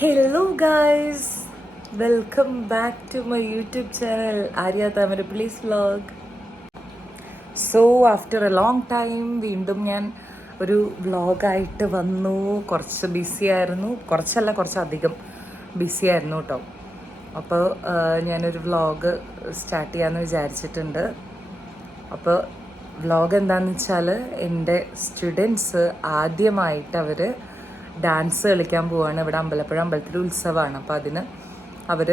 Hello guys, welcome back to my YouTube channel Arya Tamarapalli's vlog. So after a long time വീണ്ടും ഞാൻ ഒരു വ്ളോഗായിട്ട് വന്നു. കുറച്ച് BC ആയിരുന്നു, കുറച്ചധികം ബിസി ആയിരുന്നു കേട്ടോ. അപ്പോൾ ഞാനൊരു വ്ളോഗ് സ്റ്റാർട്ട് ചെയ്യാമെന്ന് വിചാരിച്ചിട്ടുണ്ട്. അപ്പോൾ വ്ളോഗ് എന്താണെന്ന് വെച്ചാൽ എൻ്റെ സ്റ്റുഡൻസ് ആദ്യമായിട്ട് അവർ ഡാൻസ് കളിക്കാൻ പോവാണ്. ഇവിടെ അമ്പലപ്പുഴ അമ്പലത്തിൽ ഉത്സവമാണ്. അപ്പോൾ അതിന് അവർ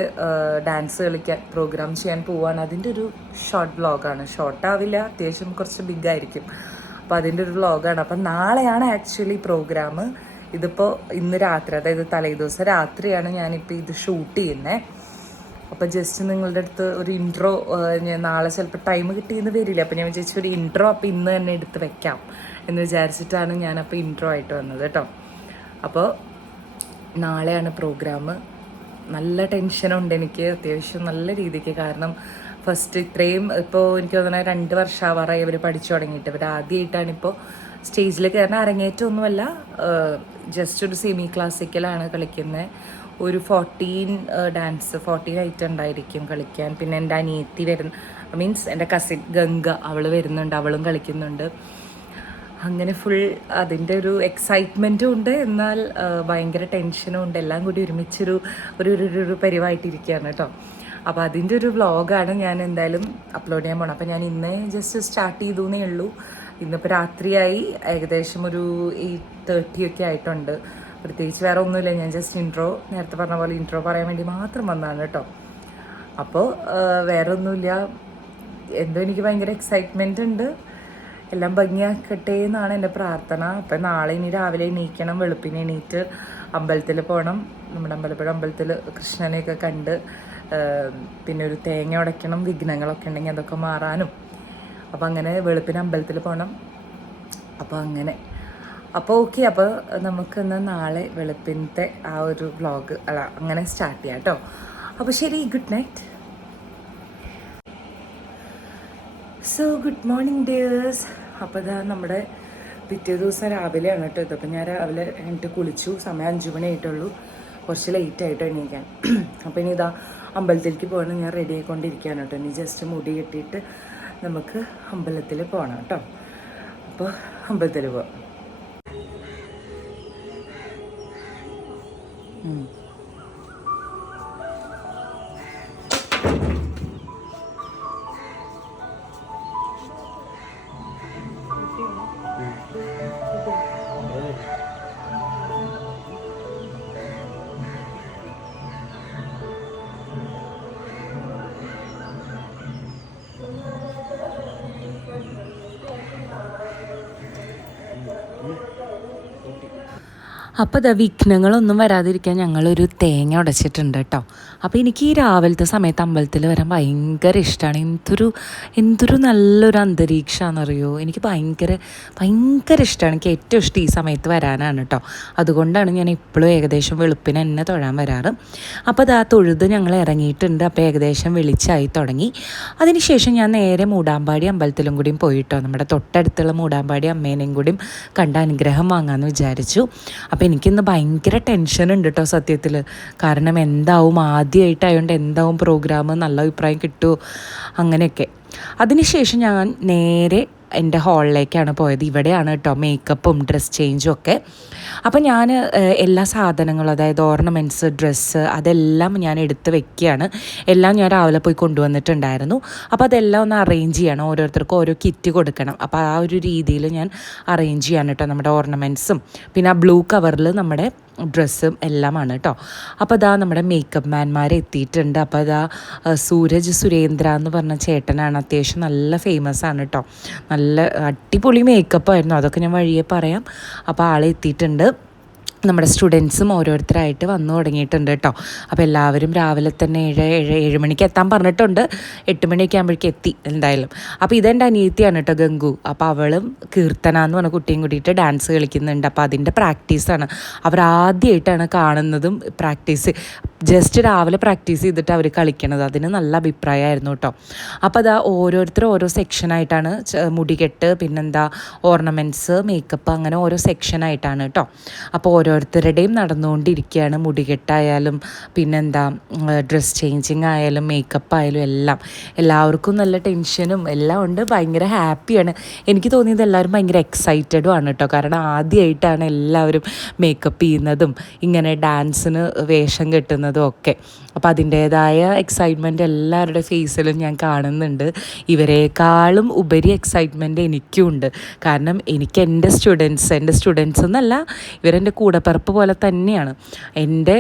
ഡാൻസ് കളിക്കാൻ പ്രോഗ്രാം ചെയ്യാൻ പോവാണ്. അതിൻ്റെ ഒരു ഷോർട്ട് വ്ളോഗാണ്. ഷോർട്ടാവില്ല, അത്യാവശ്യം കുറച്ച് ബിഗായിരിക്കും. അപ്പോൾ അതിൻ്റെ ഒരു വ്ളോഗാണ്. അപ്പം നാളെയാണ് ആക്ച്വലി പ്രോഗ്രാം. ഇതിപ്പോൾ ഇന്ന് രാത്രി, അതായത് തലേദിവസം രാത്രിയാണ് ഞാനിപ്പോൾ ഇത് ഷൂട്ട് ചെയ്യുന്നത്. അപ്പോൾ ജസ്റ്റ് നിങ്ങളുടെ അടുത്ത് ഒരു ഇൻട്രോ, ഞാൻ നാളെ ചിലപ്പോൾ ടൈം കിട്ടിയെന്ന് വരില്ല. അപ്പോൾ ഞാൻ വിചാരിച്ചു ഒരു ഇൻട്രോ അപ്പോൾ ഇന്ന് തന്നെ എടുത്ത് വെക്കാം എന്ന് വിചാരിച്ചിട്ടാണ് ഞാനപ്പോൾ ഇൻട്രോ ആയിട്ട് വന്നത് കേട്ടോ. അപ്പോൾ നാളെയാണ് പ്രോഗ്രാം. നല്ല ടെൻഷനുണ്ട് എനിക്ക്, അത്യാവശ്യം നല്ല രീതിക്ക്. കാരണം ഫസ്റ്റ് ഇത്രയും ഇപ്പോൾ എനിക്ക് തോന്നുന്നത് 2 വർഷമാവാറായി ഇവർ പഠിച്ചു തുടങ്ങിയിട്ട്. ഇവർ ആദ്യമായിട്ടാണ് ഇപ്പോൾ സ്റ്റേജിൽ കയറുന്ന. അരങ്ങേറ്റമൊന്നുമല്ല, ജസ്റ്റ് ഒരു സെമി ക്ലാസിക്കലാണ് കളിക്കുന്നത്. ഒരു 14 ഐറ്റം ഉണ്ടായിരിക്കും കളിക്കാൻ. പിന്നെ എൻ്റെ അനിയത്തി മീൻസ് എൻ്റെ കസിൻ ഗംഗ, അവൾ വരുന്നുണ്ട്, അവളും കളിക്കുന്നുണ്ട്. അങ്ങനെ ഫുൾ അതിൻ്റെ ഒരു എക്സൈറ്റ്മെൻറ്റും ഉണ്ട്, എന്നാൽ ഭയങ്കര ടെൻഷനും ഉണ്ട്. എല്ലാം കൂടി ഒരുമിച്ചൊരു ഒരു പരിവായിട്ടിരിക്കുകയാണ് കേട്ടോ. അപ്പോൾ അതിൻ്റെ ഒരു വ്ളോഗാണ് ഞാൻ എന്തായാലും അപ്ലോഡ് ചെയ്യാൻ പോകണം. അപ്പോൾ ഞാൻ ഇന്നേ ജസ്റ്റ് സ്റ്റാർട്ട് ചെയ്തേ ഉള്ളൂ. ഇന്നിപ്പോൾ രാത്രിയായി, ഏകദേശം ഒരു 8:30 ഒക്കെ ആയിട്ടുണ്ട്. പ്രത്യേകിച്ച് വേറെ ഒന്നുമില്ല, ഞാൻ ജസ്റ്റ് നേരത്തെ പറഞ്ഞ പോലെ ഇൻട്രോ പറയാൻ വേണ്ടി മാത്രം വന്നതാണ് കേട്ടോ. അപ്പോൾ വേറെ ഒന്നുമില്ല, എന്തോ എനിക്ക് ഭയങ്കര എക്സൈറ്റ്മെൻ്റ് ഉണ്ട്. എല്ലാം ഭംഗിയാക്കട്ടെ എന്നാണ് എൻ്റെ പ്രാർത്ഥന. അപ്പം നാളെ ഇനി രാവിലെ എണീക്കണം, വെളുപ്പിനെ എണീറ്റ് അമ്പലത്തിൽ പോകണം. നമ്മുടെ അമ്പലപ്പുഴ അമ്പലത്തിൽ കൃഷ്ണനെയൊക്കെ കണ്ട്, പിന്നെ ഒരു തേങ്ങ ഉടയ്ക്കണം, വിഘ്നങ്ങളൊക്കെ ഉണ്ടെങ്കിൽ അതൊക്കെ മാറാനും. അപ്പോൾ അങ്ങനെ വെളുപ്പിന് അമ്പലത്തിൽ പോകണം. അപ്പോൾ ഓക്കെ. അപ്പോൾ നമുക്കിന്ന് നാളെ വെളുപ്പിനത്തെ ആ ഒരു വ്ളോഗ് അങ്ങനെ സ്റ്റാർട്ട് ചെയ്യാം കേട്ടോ. അപ്പോൾ ശരി, good night. So good morning dears. അപ്പോൾ ഇതാ നമ്മുടെ പിറ്റേ ദിവസം രാവിലെയാണ് കേട്ടോ ഇത്. അപ്പോൾ ഞാൻ രാവിലെ എന്നിട്ട് കുളിച്ചു. സമയം 5 മണി ആയിട്ടുള്ളൂ, കുറച്ച് ലേറ്റായിട്ട് എണീക്കാൻ. അപ്പോൾ ഇനി ഇതാ അമ്പലത്തിലേക്ക് പോകണം. ഞാൻ റെഡി ആയിക്കൊണ്ടിരിക്കുകയാണ് കേട്ടോ. ഇനി ജസ്റ്റ് മുടി കെട്ടിയിട്ട് നമുക്ക് അമ്പലത്തിൽ പോകണം കേട്ടോ. അപ്പോൾ അമ്പലത്തിൽ പോവാം. അപ്പോൾ ഇതാ വിഘ്നങ്ങളൊന്നും വരാതിരിക്കാൻ ഞങ്ങളൊരു തേങ്ങ ഉടച്ചിട്ടുണ്ട് കേട്ടോ. അപ്പോൾ എനിക്ക് ഈ രാവിലത്തെ സമയത്ത് അമ്പലത്തിൽ വരാൻ ഭയങ്കര ഇഷ്ടമാണ്. എന്തൊരു നല്ലൊരു അന്തരീക്ഷമാണെന്നറിയോ. എനിക്ക് ഭയങ്കര ഇഷ്ടമാണ്. എനിക്ക് ഏറ്റവും ഇഷ്ടം ഈ സമയത്ത് വരാനാണ് കേട്ടോ. അതുകൊണ്ടാണ് ഞാൻ എപ്പോഴും ഏകദേശം വെളുപ്പിന് തന്നെ തൊഴാൻ വരാറ്. അപ്പോൾ അത് ആ തൊഴുത് ഞങ്ങൾ ഇറങ്ങിയിട്ടുണ്ട്. അപ്പോൾ ഏകദേശം വെളിച്ചായി തുടങ്ങി. അതിനുശേഷം ഞാൻ നേരെ മൂടാമ്പാടി അമ്പലത്തിലും കൂടിയും പോയിട്ടോ. നമ്മുടെ തൊട്ടടുത്തുള്ള മൂടാമ്പാടി അമ്മേനെയും കൂടിയും കണ്ട അനുഗ്രഹം വാങ്ങാമെന്ന് വിചാരിച്ചു. അപ്പോൾ എനിക്കിന്ന് ഭയങ്കര ടെൻഷനുണ്ട് കേട്ടോ സത്യത്തിൽ. കാരണം എന്താവും, ആദ്യമായിട്ടായതുകൊണ്ട് എന്താവും പ്രോഗ്രാം, നല്ല അഭിപ്രായം കിട്ടുമോ അങ്ങനെയൊക്കെ. അതിനുശേഷം ഞാൻ നേരെ എൻ്റെ ഹാളിലേക്കാണ് പോയത്. ഇവിടെയാണ് കേട്ടോ മേക്കപ്പും ഡ്രസ് ചേഞ്ചും ഒക്കെ. അപ്പം ഞാൻ എല്ലാ സാധനങ്ങളും, അതായത് ഓർണമെൻറ്റ്സ്, ഡ്രസ്സ്, അതെല്ലാം ഞാൻ എടുത്ത് വെക്കുകയാണ്. എല്ലാം ഞാൻ രാവിലെ പോയി കൊണ്ടുവന്നിട്ടുണ്ടായിരുന്നു. അപ്പോൾ അതെല്ലാം ഒന്ന് അറേഞ്ച് ചെയ്യണം, ഓരോരുത്തർക്കും ഓരോ കിറ്റ് കൊടുക്കണം. അപ്പോൾ ആ ഒരു രീതിയിൽ ഞാൻ അറേഞ്ച് ചെയ്യാണ് കേട്ടോ. നമ്മുടെ ഓർണമെൻറ്റ്സും പിന്നെ ആ ബ്ലൂ കവറിൽ നമ്മുടെ ഡ്രസ്സും എല്ലാമാണ് കേട്ടോ. അപ്പോൾ അതാ നമ്മുടെ മേക്കപ്പ് മാൻമാരെ എത്തിയിട്ടുണ്ട്. അപ്പോൾ അതാ സൂരജ് സുരേന്ദ്ര എന്ന് പറഞ്ഞ ചേട്ടനാണ്. അത്യാവശ്യം നല്ല ഫേമസ് ആണ് കേട്ടോ. നല്ല അടിപൊളി മേക്കപ്പായിരുന്നു, അതൊക്കെ ഞാൻ വഴിയെ പറയാം. അപ്പോൾ ആളെ എത്തിയിട്ടുണ്ട്. നമ്മുടെ സ്റ്റുഡൻസും ഓരോരുത്തരായിട്ട് വന്നു തുടങ്ങിയിട്ടുണ്ട് കേട്ടോ. അപ്പോൾ എല്ലാവരും രാവിലെ തന്നെ 7 മണിക്ക് എത്താൻ പറഞ്ഞിട്ടുണ്ട്. 8 മണിയൊക്കെ ആകുമ്പോഴേക്കും എത്തി എന്തായാലും. അപ്പോൾ ഇതെൻ്റെ അനിയത്തിയാണ് കേട്ടോ, ഗംഗു. അപ്പോൾ അവളും കീർത്തന എന്ന് പറഞ്ഞ കുട്ടിയും കൂടിയിട്ട് ഡാൻസ് കളിക്കുന്നുണ്ട്. അപ്പോൾ അതിൻ്റെ പ്രാക്ടീസാണ്. അവർ ആദ്യമായിട്ടാണ് കാണുന്നതും പ്രാക്ടീസ് ജസ്റ്റ് രാവിലെ പ്രാക്ടീസ് ചെയ്തിട്ട് അവർ കളിക്കണത്. അതിന് നല്ല അഭിപ്രായമായിരുന്നു കേട്ടോ. അപ്പോൾ അതാ ഓരോരുത്തർ ഓരോ സെക്ഷനായിട്ടാണ് മുടികെട്ട്, പിന്നെന്താ ഓർണമെൻറ്റ്സ്, മേക്കപ്പ്, അങ്ങനെ ഓരോ സെക്ഷനായിട്ടാണ് കേട്ടോ. അപ്പോൾ ഓരോരുത്തരുടെയും നടന്നുകൊണ്ടിരിക്കുകയാണ്. മുടികെട്ടായാലും പിന്നെന്താ ഡ്രസ് ചേഞ്ചിങ് ആയാലും മേക്കപ്പ് ആയാലും എല്ലാം. എല്ലാവർക്കും നല്ല ടെൻഷനും എല്ലാം ഉണ്ട്. ഭയങ്കര ഹാപ്പിയാണ്. എനിക്ക് തോന്നിയത് എല്ലാവരും ഭയങ്കര എക്സൈറ്റഡും ആണ് കേട്ടോ. കാരണം ആദ്യമായിട്ടാണ് എല്ലാവരും മേക്കപ്പ് ചെയ്യുന്നതും ഇങ്ങനെ ഡാൻസിന് വേഷം കെട്ടുന്നതും ഒക്കെ. അപ്പോൾ അതിൻ്റേതായ എക്സൈറ്റ്മെൻറ്റ് എല്ലാവരുടെ ഫേസിലും ഞാൻ കാണുന്നുണ്ട്. ഇവരെക്കാളും ഉപരി എക്സൈറ്റ്മെൻറ്റ് എനിക്കും ഉണ്ട്. കാരണം എനിക്ക് എൻ്റെ സ്റ്റുഡൻസ് എന്നല്ല, ഇവരെൻ്റെ കൂടപ്പിറപ്പ് പോലെ തന്നെയാണ്. എൻ്റെ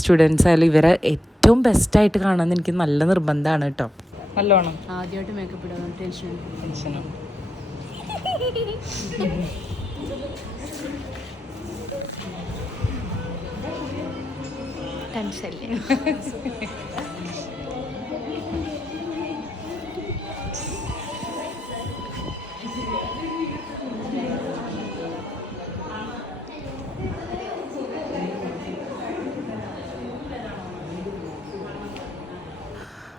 സ്റ്റുഡൻസ് ആയാലും ഇവരെ ഏറ്റവും ബെസ്റ്റായിട്ട് കാണാമെന്ന് എനിക്ക് നല്ല നിർബന്ധമാണ് കേട്ടോ. നല്ലോണം ആദ്യമായിട്ട് മേക്കപ്പ് ഇടാൻ ടെൻഷനോ ടെൻഷല്ലേ.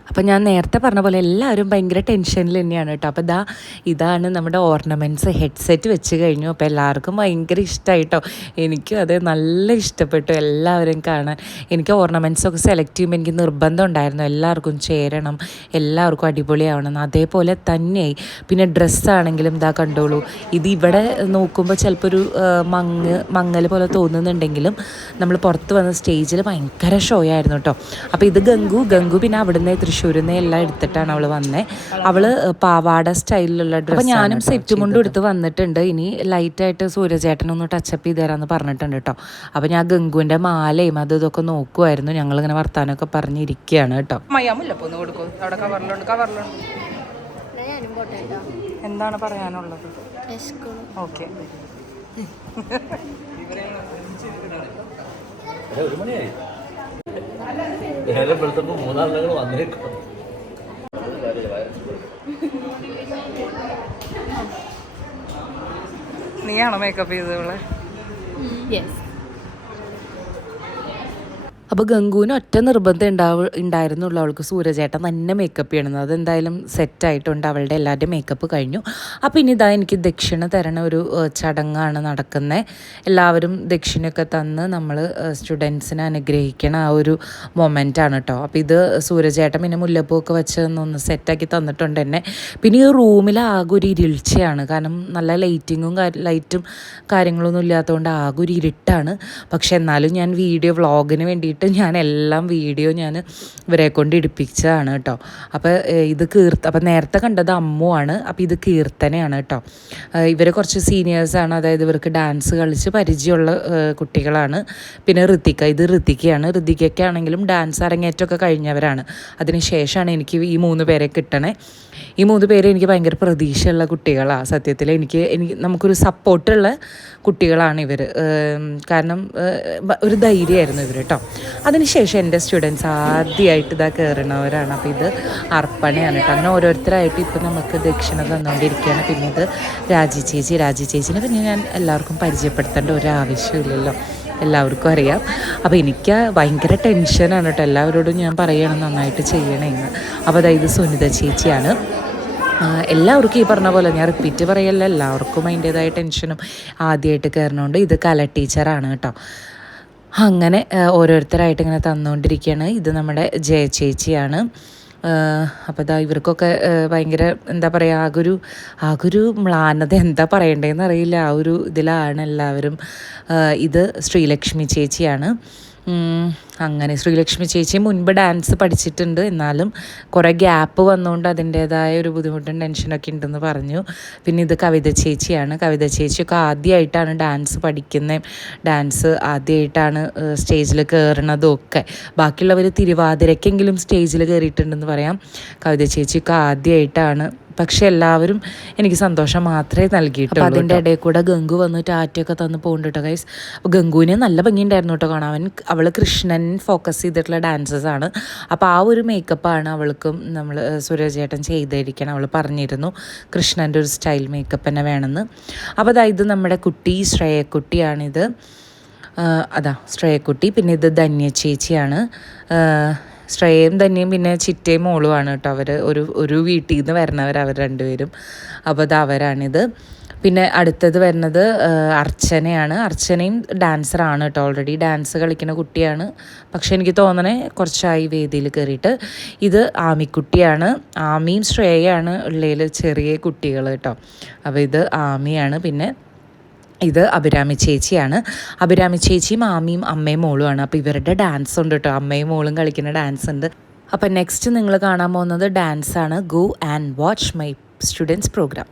അപ്പോൾ ഞാൻ നേരത്തെ പറഞ്ഞ പോലെ എല്ലാവരും ഭയങ്കര ടെൻഷനിൽ തന്നെയാണ് കേട്ടോ. അപ്പോൾ ഇതാണ് നമ്മുടെ ഓർണമെൻറ്റ്സ്. ഹെഡ്സെറ്റ് വെച്ച് കഴിഞ്ഞു. അപ്പോൾ എല്ലാവർക്കും ഭയങ്കര ഇഷ്ടമായിട്ടോ. എനിക്കും അത് നല്ല ഇഷ്ടപ്പെട്ടു എല്ലാവരും കാണാൻ. എനിക്ക് ഓർണമെൻറ്റ്സൊക്കെ സെലക്ട് ചെയ്യുമ്പോൾ എനിക്ക് നിർബന്ധം ഉണ്ടായിരുന്നു എല്ലാവർക്കും ചേരണം, എല്ലാവർക്കും അടിപൊളിയാവണം. അതേപോലെ തന്നെയായി. പിന്നെ ഡ്രസ്സാണെങ്കിലും കണ്ടോളൂ. ഇതിവിടെ നോക്കുമ്പോൾ ചിലപ്പോൾ ഒരു മങ്ങൽ പോലെ തോന്നുന്നുണ്ടെങ്കിലും നമ്മൾ പുറത്ത് വന്ന സ്റ്റേജിൽ ഭയങ്കര ഷോ ആയിരുന്നു കേട്ടോ. അപ്പോൾ ഇത് ഗംഗു പിന്നെ അവിടുന്ന് തൃശ്ശൂരിൽ നിന്ന് എല്ലാം എടുത്തിട്ടാണ് അവൾ വന്നത്. അവൾ പാവാട സ്റ്റൈലിലുള്ള ഡ്രസ്സ്. അപ്പോൾ ഞാനും സെറ്റ് മുണ്ടും എടുത്ത് വന്നിട്ടുണ്ട്. ഇനി ലൈറ്റായിട്ട് സൂര്യചേട്ടനൊന്ന് ടച്ചപ്പ് ചെയ്ത് തരാമെന്ന് പറഞ്ഞിട്ടുണ്ട് കേട്ടോ. അപ്പോൾ ഞാൻ ഗംഗുവിൻ്റെ മാലയും ഇതൊക്കെ നോക്കുമായിരുന്നു. ഞങ്ങളിങ്ങനെ വർത്താനമൊക്കെ പറഞ്ഞിരിക്കുകയാണ് കേട്ടോ. മയ്യാമുല്ലപ്പൊന്ന് കൊടുക്കും അവിടെ കവറിലുണ്ട്. എന്താണ് പറയാനുള്ളത്? ഓക്കെ. നീയാണോ മേക്കപ്പ് ചെയ്തത്? അപ്പോൾ ഗംഗുവിന് ഒറ്റ നിർബന്ധം ഉണ്ടായിരുന്നുള്ളൂ, അവൾക്ക് സൂര്യചേട്ടൻ തന്നെ മേക്കപ്പ് ചെയ്യണമെന്ന്. അതെന്തായാലും സെറ്റായിട്ടുണ്ട്. അവളുടെ എല്ലാവരുടെയും മേക്കപ്പ് കഴിഞ്ഞു. അപ്പോൾ ഇനി എനിക്ക് ദക്ഷിണ തരണ ഒരു ചടങ്ങാണ് നടക്കുന്നത്. എല്ലാവരും ദക്ഷിണയൊക്കെ തന്ന് നമ്മൾ സ്റ്റുഡൻസിനെ അനുഗ്രഹിക്കണ ആ ഒരു മൊമെൻ്റാണ് കേട്ടോ. അപ്പോൾ ഇത് സൂര്യചേട്ടൻ പിന്നെ മുല്ലപ്പൂവൊക്കെ വെച്ച് ഒന്ന് സെറ്റാക്കി തന്നിട്ടുണ്ട് എന്നെ. പിന്നെ ഈ റൂമിൽ ആകെ ഒരു ഇരുൾച്ചയാണ്. കാരണം നല്ല ലൈറ്റും കാര്യങ്ങളൊന്നും ഇല്ലാത്തതുകൊണ്ട് ആകെ ഒരു ഇരുട്ടാണ്. പക്ഷെ എന്നാലും ഞാൻ വ്ളോഗിന് വേണ്ടിയിട്ട് ഞാൻ വീഡിയോ ഇവരെ കൊണ്ട് ഇടിപ്പിച്ചതാണ് കേട്ടോ. അപ്പോൾ ഇത് അപ്പോൾ നേരത്തെ കണ്ടത് അമ്മുവാണ്. അപ്പോൾ ഇത് കീർത്തനയാണ് കേട്ടോ. ഇവർ കുറച്ച് സീനിയേഴ്സാണ്. അതായത് ഇവർക്ക് ഡാൻസ് കളിച്ച് പരിചയമുള്ള കുട്ടികളാണ്. പിന്നെ ഇത് ഋത്തിക്കയാണ്. ഋത്തിക്കയ്ക്കാണെങ്കിലും ഡാൻസ് അരങ്ങേറ്റമൊക്കെ കഴിഞ്ഞവരാണ്. അതിന് ശേഷമാണ് എനിക്ക് ഈ 3 പേരെ കിട്ടണേ. ഈ 3 പേര് എനിക്ക് ഭയങ്കര പ്രതീക്ഷയുള്ള കുട്ടികളാണ് സത്യത്തിൽ. എനിക്ക് നമുക്കൊരു സപ്പോർട്ടുള്ള കുട്ടികളാണ് ഇവർ. കാരണം ഒരു ധൈര്യമായിരുന്നു ഇവർ കേട്ടോ. അതിനുശേഷം എൻ്റെ സ്റ്റുഡൻസ് ആദ്യമായിട്ട് കയറുന്നവരാണ്. അപ്പോൾ ഇത് അർപ്പണയാണ് കേട്ടോ. അങ്ങനെ ഓരോരുത്തരായിട്ട് ഇപ്പം നമുക്ക് ദക്ഷിണ തന്നുകൊണ്ടിരിക്കുകയാണ്. പിന്നെ ഇത് രാജി ചേച്ചിനെ പിന്നെ ഞാൻ എല്ലാവർക്കും പരിചയപ്പെടുത്തേണ്ട ഒരു ആവശ്യമില്ലല്ലോ, എല്ലാവർക്കും അറിയാം. അപ്പോൾ എനിക്ക് ഭയങ്കര ടെൻഷനാണ് കേട്ടോ. എല്ലാവരോടും ഞാൻ പറയുകയാണ് നന്നായിട്ട് ചെയ്യണമെന്ന്. അപ്പോൾ ഇത് സുനിത ചേച്ചിയാണ്. എല്ലാവർക്കും ഈ പറഞ്ഞ പോലെ ഞാൻ റിപ്പീറ്റ് പറയല്ല, എല്ലാവർക്കും അതിൻ്റേതായ ടെൻഷനും ആദ്യമായിട്ട് കയറണോണ്ട്. ഇത് കല ടീച്ചറാണ് കേട്ടോ. അങ്ങനെ ഓരോരുത്തരായിട്ട് ഇങ്ങനെ തന്നുകൊണ്ടിരിക്കുകയാണ്. ഇത് നമ്മുടെ ജയ ചേച്ചിയാണ്. അപ്പോൾ ഇവർക്കൊക്കെ ഭയങ്കര എന്താ പറയുക, ആകൊരു മ്ലാനത എന്താ പറയണ്ടതെന്ന് അറിയില്ല. ആ ഒരു ഇതിലാണ് എല്ലാവരും. ഇത് ശ്രീലക്ഷ്മി ചേച്ചിയാണ്. അങ്ങനെ ശ്രീലക്ഷ്മി ചേച്ചി മുൻപ് ഡാൻസ് പഠിച്ചിട്ടുണ്ട്. എന്നാലും കുറേ ഗ്യാപ്പ് വന്നുകൊണ്ട് അതിൻ്റേതായ ഒരു ബുദ്ധിമുട്ടും ടെൻഷനൊക്കെ ഉണ്ടെന്ന് പറഞ്ഞു. പിന്നെ ഇത് കവിത ചേച്ചിയാണ്. കവിത ചേച്ചിയൊക്കെ ആദ്യമായിട്ടാണ് ഡാൻസ് പഠിക്കുന്നത്. ഡാൻസ് ആദ്യമായിട്ടാണ് സ്റ്റേജിൽ കയറണതും ഒക്കെ. ബാക്കിയുള്ളവർ തിരുവാതിരക്കെങ്കിലും സ്റ്റേജിൽ കയറിയിട്ടുണ്ടെന്ന് പറയാം. കവിത ചേച്ചിയൊക്കെ ആദ്യമായിട്ടാണ്. പക്ഷെ എല്ലാവരും എനിക്ക് സന്തോഷം മാത്രമേ നൽകിയിട്ടുള്ളൂ. അപ്പോൾ അതിൻ്റെ ഇടയിൽ കൂടെ ഗംഗു വന്ന് ടാറ്റയൊക്കെ തന്ന് പോകുന്നുണ്ട് കേട്ടോ ഗൈസ്. അപ്പോൾ ഗംഗുവിന് നല്ല ഭംഗിയുണ്ടായിരുന്നു കേട്ടോ കാണാൻ. അവൾ കൃഷ്ണൻ ഫോക്കസ് ചെയ്തിട്ടുള്ള ഡാൻസസ് ആണ്. അപ്പോൾ ആ ഒരു മേക്കപ്പാണ് അവൾക്കും നമ്മൾ സൂര്യചേട്ടൻ ചെയ്തിരിക്കണം. അവൾ പറഞ്ഞിരുന്നു കൃഷ്ണൻ്റെ ഒരു സ്റ്റൈൽ മേക്കപ്പ് തന്നെ വേണമെന്ന്. അപ്പോൾ ഇത് നമ്മുടെ കുട്ടി ശ്രേയക്കുട്ടിയാണിത്. അതാ ശ്രേയക്കുട്ടി. പിന്നെ ഇത് ധന്യ ചേച്ചിയാണ്. ശ്രേയയും ധന്യയും പിന്നെ ചിറ്റയും മോളുമാണ് കേട്ടോ. അവർ ഒരു വീട്ടിൽ നിന്ന് വരണവർ അവർ രണ്ടുപേരും. അപ്പോൾ അത് അവരാണിത്. പിന്നെ അടുത്തത് വരുന്നത് അർച്ചനയാണ്. അർച്ചനയും ഡാൻസറാണ് കേട്ടോ. ഓൾറെഡി ഡാൻസ് കളിക്കുന്ന കുട്ടിയാണ്. പക്ഷെ എനിക്ക് തോന്നണേ കുറച്ചായി വേദിയിൽ കയറിയിട്ട്. ഇത് ആമിക്കുട്ടിയാണ്. ആമിയും ശ്രേയയാണ് ഉള്ളതിൽ ചെറിയ കുട്ടികൾ കേട്ടോ. അപ്പോൾ ഇത് ആമിയാണ്. പിന്നെ ഇത് അഭിരാമി ചേച്ചിയാണ്. അഭിരാമി ചേച്ചിയും ആമിയും അമ്മയും മോളുമാണ്. അപ്പോൾ ഇവരുടെ ഡാൻസ് ഉണ്ട് കേട്ടോ. അമ്മയും മോളും കളിക്കുന്ന ഡാൻസ് ഉണ്ട്. അപ്പോൾ നെക്സ്റ്റ് നിങ്ങൾ കാണാൻ പോകുന്നത് ഡാൻസാണ്. Go and watch my students program.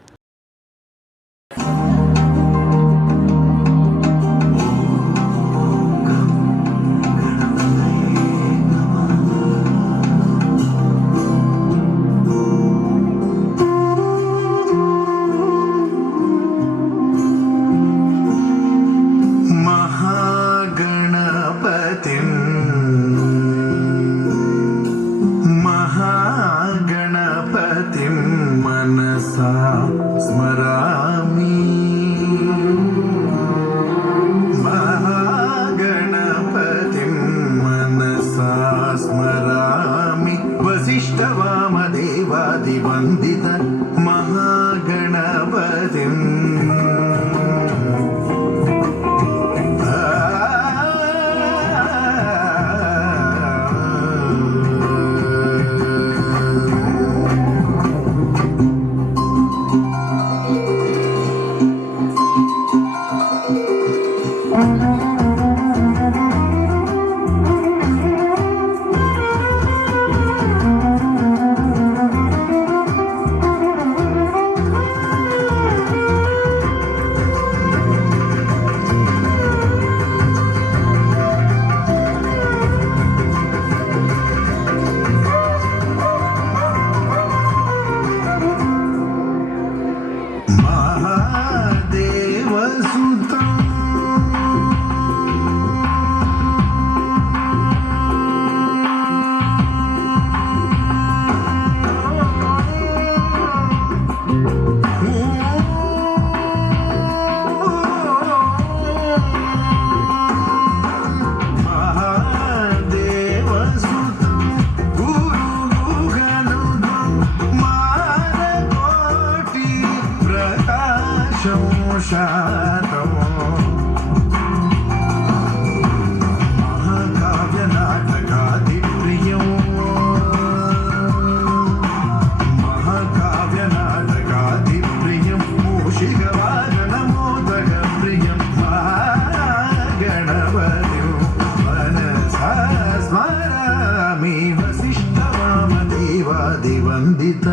वंदित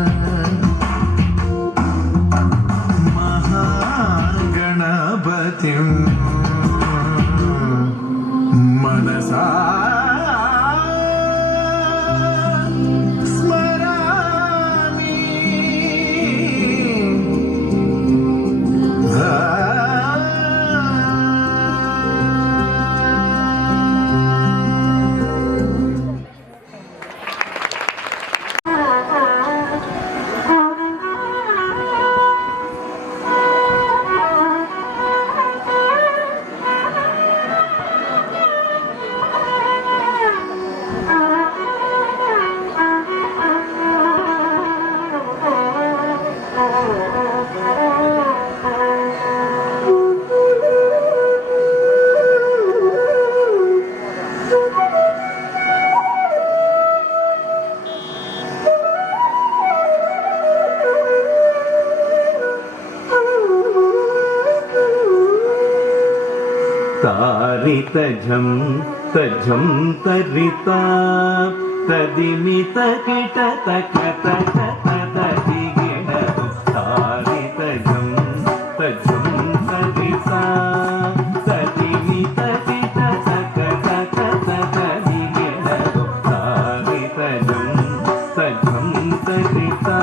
महागणपतिम् मनसा स्मरामि तारितझं तझं तरिता तदिमित किट तक तक तदिगिणतु तारितझं तझं तरिता तदिमित किट तक तक तदिगिणतु तारितझं तझं तरिता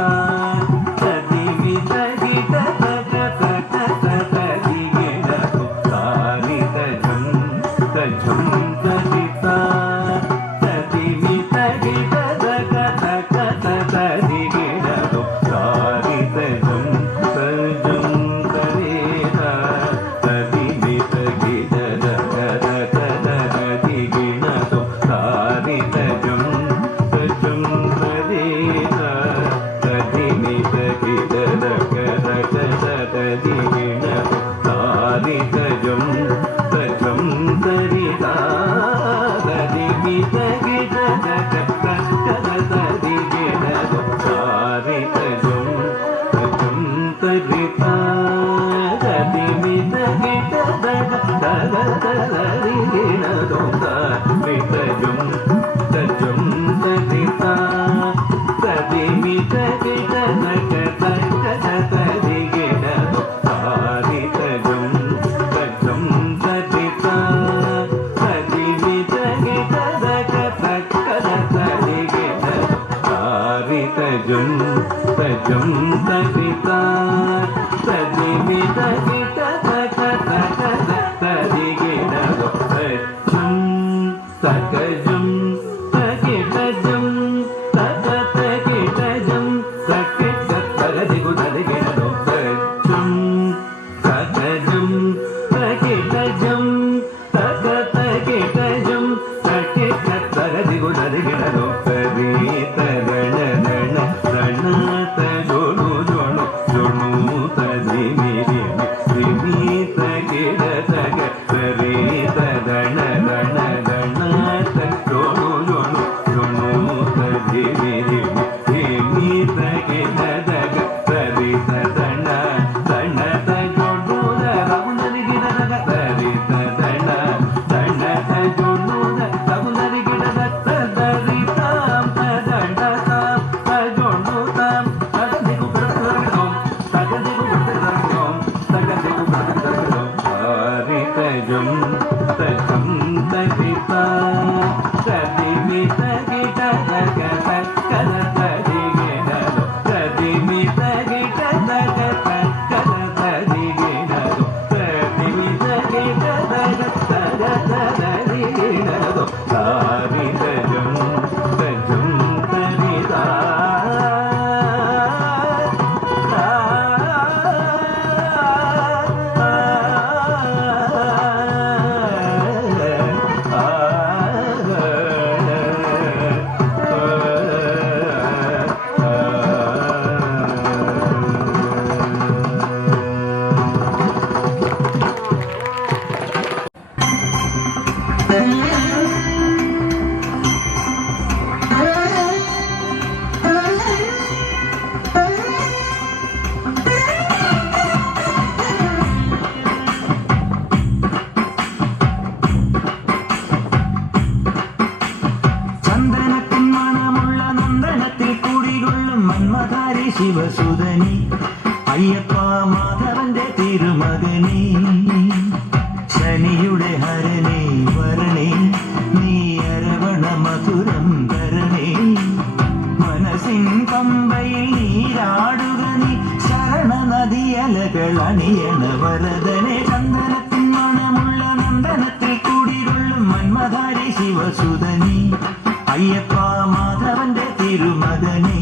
तदिमित किट तक तक तदिगिणतु तारितझं तझं तरिता तदिमित किट तक तक तदिगिणतु तारितझं तझं तरिता तदिमित किट तक തരികിടതും തരിതജും തജും തരിത തദിമിത കിടതക തക തരികിടതും തരിതജും തജും തരിത തദിമിത കിടതക തക തരികിടതും തരിതജും തജും തരിത തദിമിത കിടതക തക തരികിടതും തജും തകജും തകിടജും തക തകിടജും തകിട തകദിഗു തരികിടതും തജും തകജും തകിടജും തക തകിടജും തകിട തകദിഗു തരികിടതും തരി തഗണ Gana Gana തജോണു John John തദിമിരി Dimi തകിട തക തരി തഗണ Gana Gana തജോണു John John തദിമിരി Dimi തകിട തക തരി തദണ ദണ തജോണു രഘുനരികിട തക തരി തദണ ദണ തജോണു രഘുനരികിട തക തരി താം തദണ താം തജോണു താം തകദിഗു തകദിഗു തകദിഗു തകദിഗു തകദിഗു തരിതജും തജും തരിത തദിമി തകിട തക തക തരികിടതു തദിമി തകിട തക തക തരികിടതു തദിമി തകിട തക തക തരികിടതു തരിതജും തജും തരിത ചന്ദനത്തിൻ മണമുള്ള നന്ദനത്തിൽ കുടികൊള്ളും മന്മധാരി ശിവസുതനി അയ്യപ്പ മാധവന്റെ തിരുമകനേ ശനിയുടെ ഹരനേ വരണേ നീ അരവണ മധുരം തരണേ മനസ്സിൻ പമ്പയിൽ നീരാടുക നീ ശരണ നദിയലകൾ അണിയണ വരദനെ ചന്ദനത്തിൻ മണമുള്ള നന്ദനത്തിൽ കുടികൊള്ളും മന്മധാരി ശിവസുതനി അയ്യപ്പ മാധവന്റെ തിരുമകനേ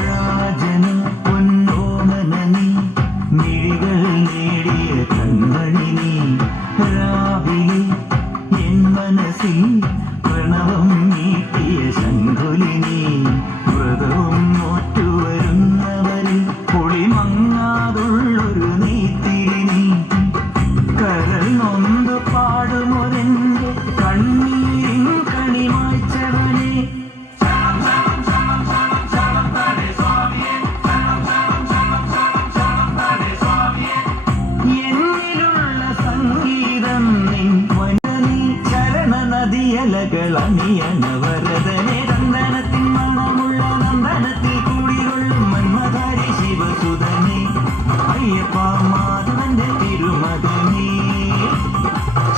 രാജന പൊന്നോമനനി മിഴികൾ നേടിയ കൺമണി നീ രാവിലെ എൻ മനസ്സിൽ പ്രണവം നീട്ടിയ ശംഖുലിനി വ്രതവും നോറ്റുവരുന്നവരിൽ പൊളിമങ്ങാതുള്ളൊരു നീത്തിരി കരൽ നൊന്തു പാടുമൊരെന്റെ കണ്ണീരിൻ കണിമായ്ച്ചവനെ എന്നിലുള്ള സംഗീതം നിൻ വനനി ചരണ നദിയലകൾ അണിയണ വരദനെ ചന്ദനത്തിൻ മണമുള്ള നന്ദനത്തിൽ കൂടികൊള്ളും മന്മധാരി ശിവസുതനെ അയ്യപ്പ മാധവന്റെ തിരുമകനേ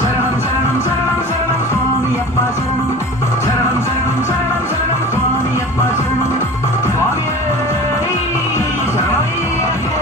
ശരണം ശരണം ശരണം ശരണം സ്വാമിയപ്പ ശരണം ശരണം ശരണം ശരണം ശരണം സ്വാമിയപ്പ ശരണം സ്വാമിയേ ശരണയ്യപ്പോ.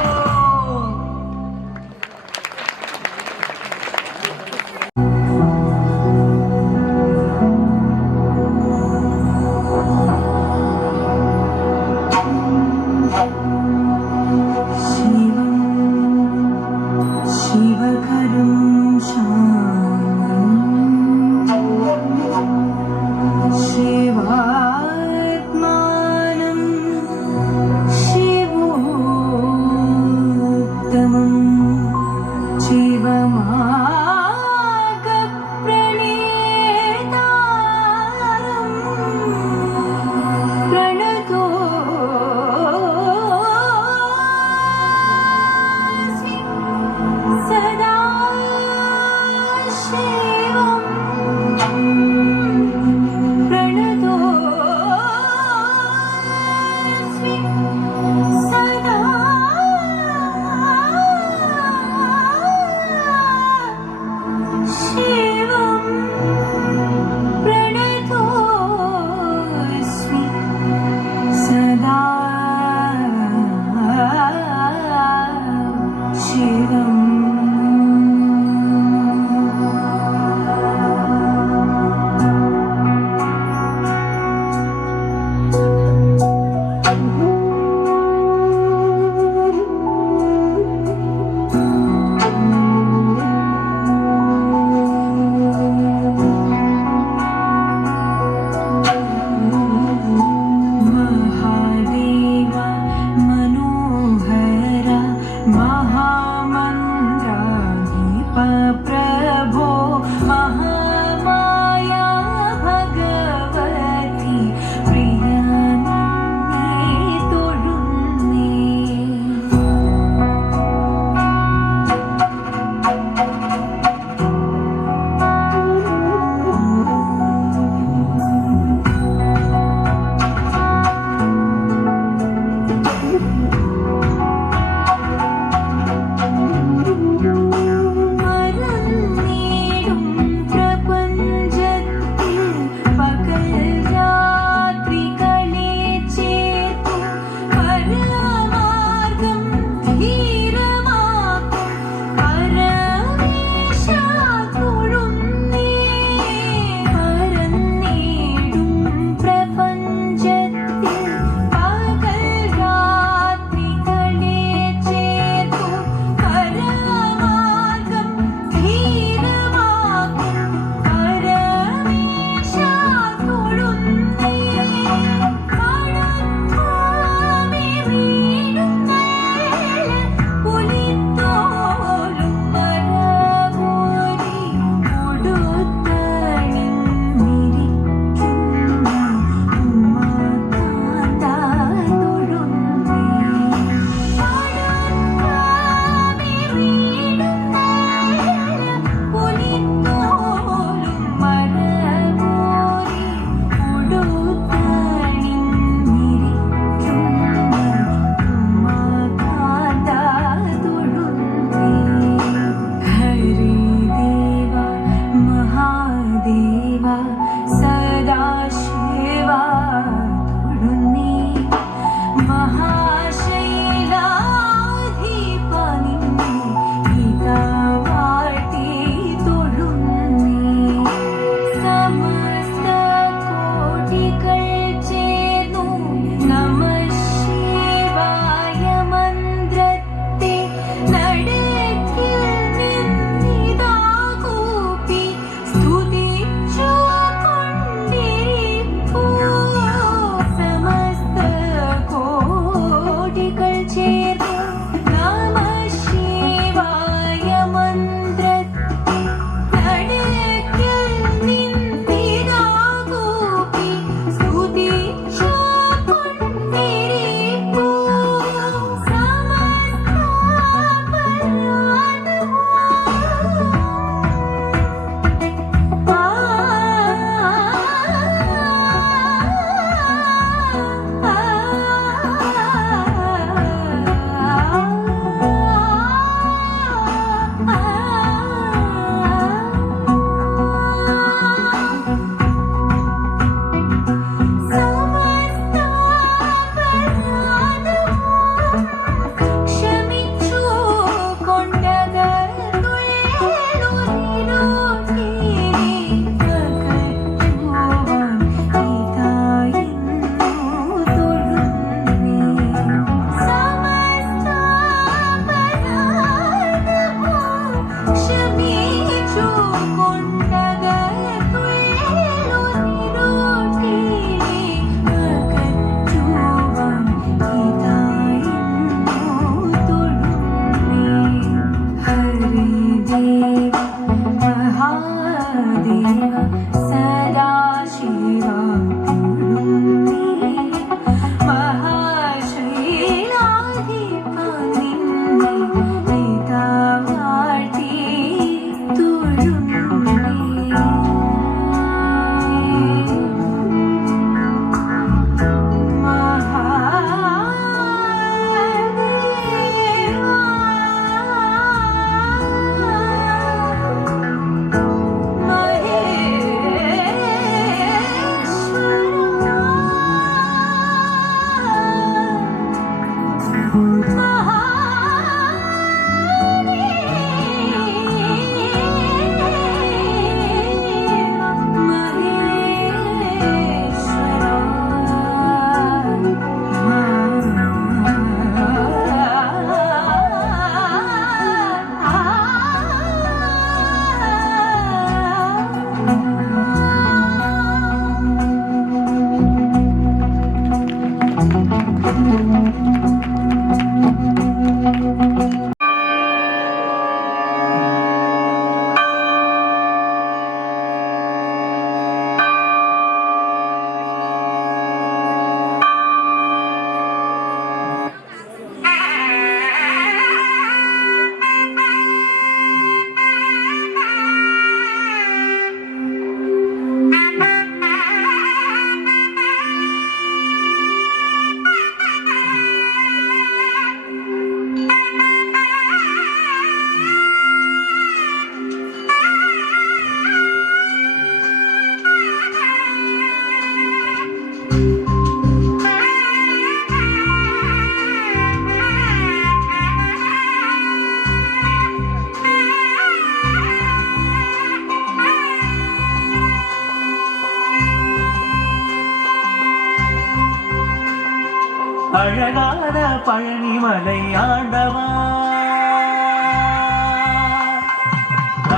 அழகான பழனிமலை ஆண்டவா,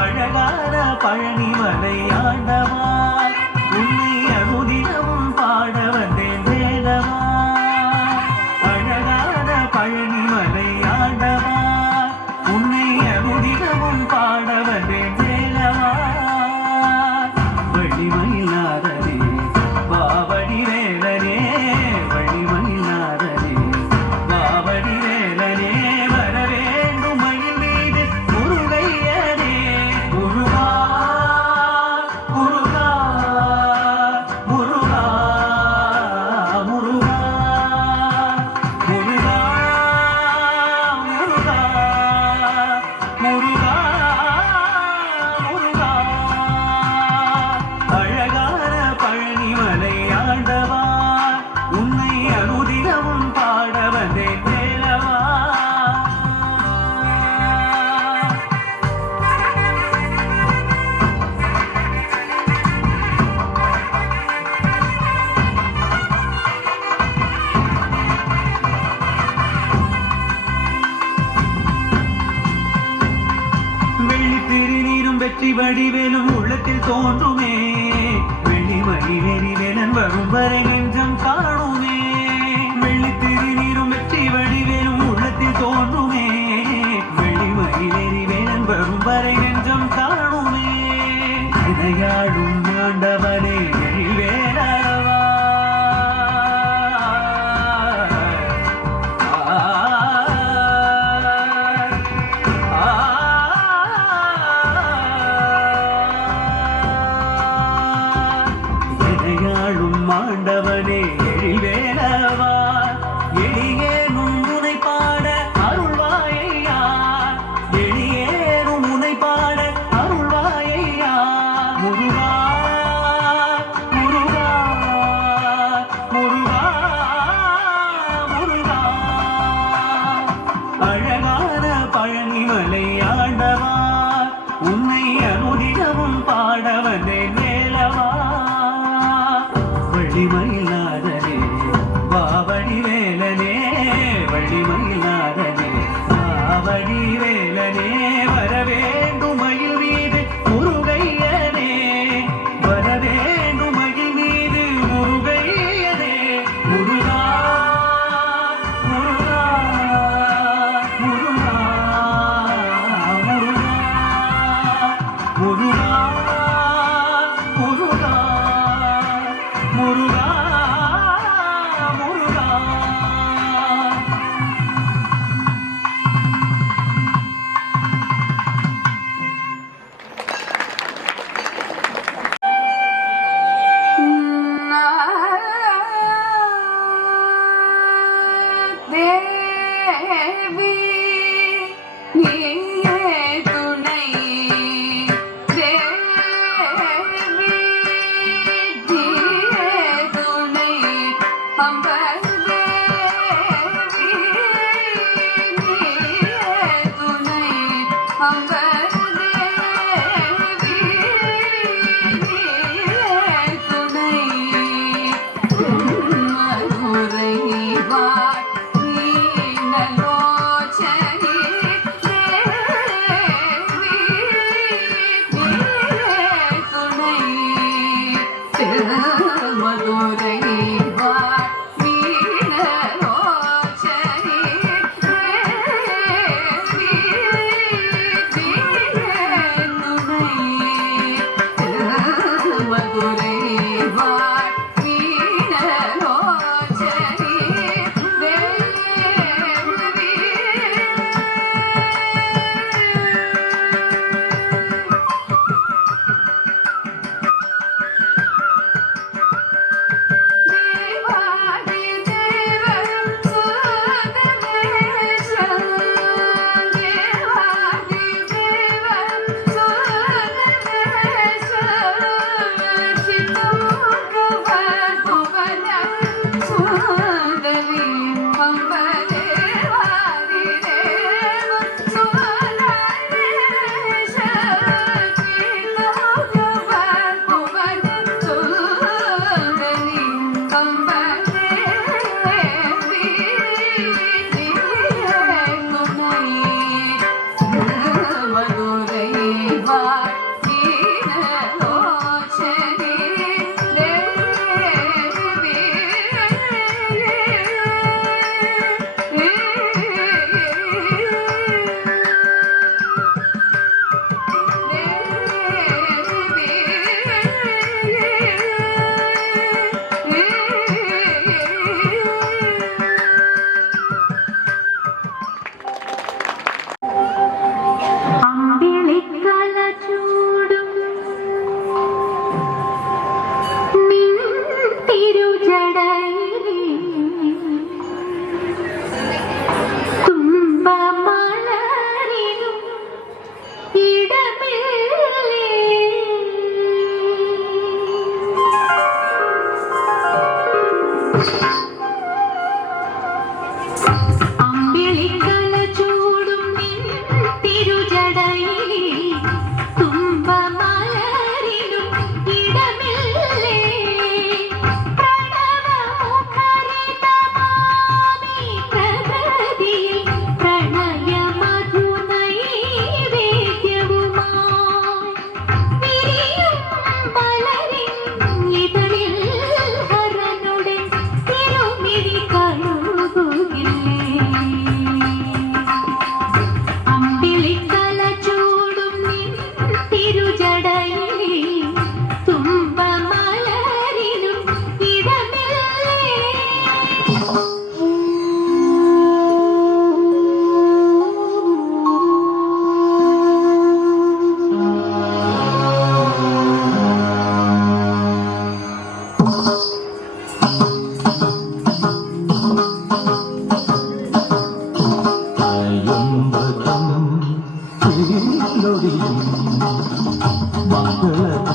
அழகான பழனிமலை ஆண்டவா, உன்னை அனுதினமும் பாட வந்தேன் வேதவா. அழகான பழனிமலை ஆண்டவா, உன்னை அனுதினமும் பாட வந்தேன் வேதவா. வள்ளிமயிலாதனே பாவடி வேலனே, வள்ளிமயிலாதனே பாவடி வேலனே, வர வேண்டும் மயில் மீது முருகையனே. முருகா முருகா முருகா முருகா முருகா முருகா முருகா முருகா. அழகான பழனிமலை ஆண்டவா, உன்னை அனுதினமும் பாட வந்தேன் வேலவா. வெள்ளி திருநீரும் வெற்றி வடிவேலும் உள்ளத்தில் தோன்றுமே, வெள்ளி மணிவேறி வேலன் வரும் வரை நெஞ்சம் காணுமே. வெள்ளி திருநீரும் வெற்றி வடிவேலும் உள்ளத்தில் தோன்றுமே, வெள்ளி மணிவேறி வேலன் வரும் வரை நெஞ்சம் காணுமே. இதையாடும் ஆண்டவனே வேலவா. எதையாளும் ஆண்டவனே எழிவேலவா, எளியேனும் உனை பாட அருள்வாயையா, எளியேனும் உனை பாட அருள்வாயையா. முருகா முருகா முருகா முருகா. அழகான பழனிமலை ஆண்டவா, உன்னை அனுதினமும் பாட வந்தேன் வேலவா. வள்ளிமயிலாதனே பாவடி வேலனே, வள்ளிமயிலாதனே பாவடி வேலனே, வர வேண்டும் மயில் மீது முருகையனே, வர வேண்டும் மயில் மீது முருகையனே. முருகா முருகா முருகா முருகா முருகா முருகா முருகா முருகா. தேவி நீயே துணை, தேவி நீயே துணை, அம்பர் தேவி நீயே துணை, அம்பர் தேவி நீயே துணை. மதுரை வாய் நீலலோச்சனி தேவி நீயே துணை. மதுரை வாய் நீலலோச்சனி தேவி நீயே துணை. மதுரை வாய் நீலலோச்சனி தேவி. അമ്പിളിക്കല ചൂടും നിൻ തിരുജടയിലെ തുമ്പമലരിലും ഇടമില്ലേ പ്രണവമുഖരിതമാമി പ്രകൃതിയിൽ പ്രണയമധുനൈവേദ്യവുമായി വിരിയും മലരിൻ ഇതളിൽ ഹരനുടെ തിരുമിഴി കഴുകുകില്ലേ അമ്പിളിക്കല ചൂടും നിൻ തിരുജടയിലെ തുമ്പമലരിലും ഇടമില്ലേ അയ്യമ്പതം തേയിലൊടിയും മംഗളനാദവുമായി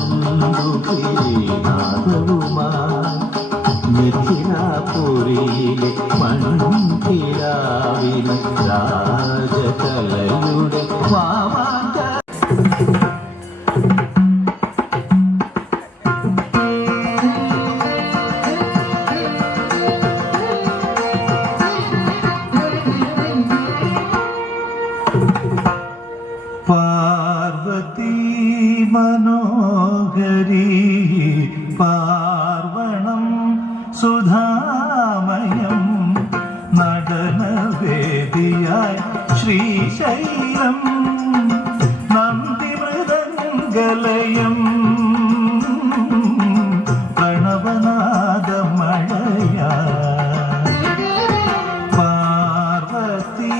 മിഥിലാപുരിയിലെ മൺതിരാവിലെ രാജകലയുടെ മാമാങ്ക പാർവതി മനോഹരി പാർവണം സുധാമയം നടനവേദിയായി ശ്രീശൈലം നന്ദിമൃദംഗലയം പ്രണവനാദമഴയാ പാർവതി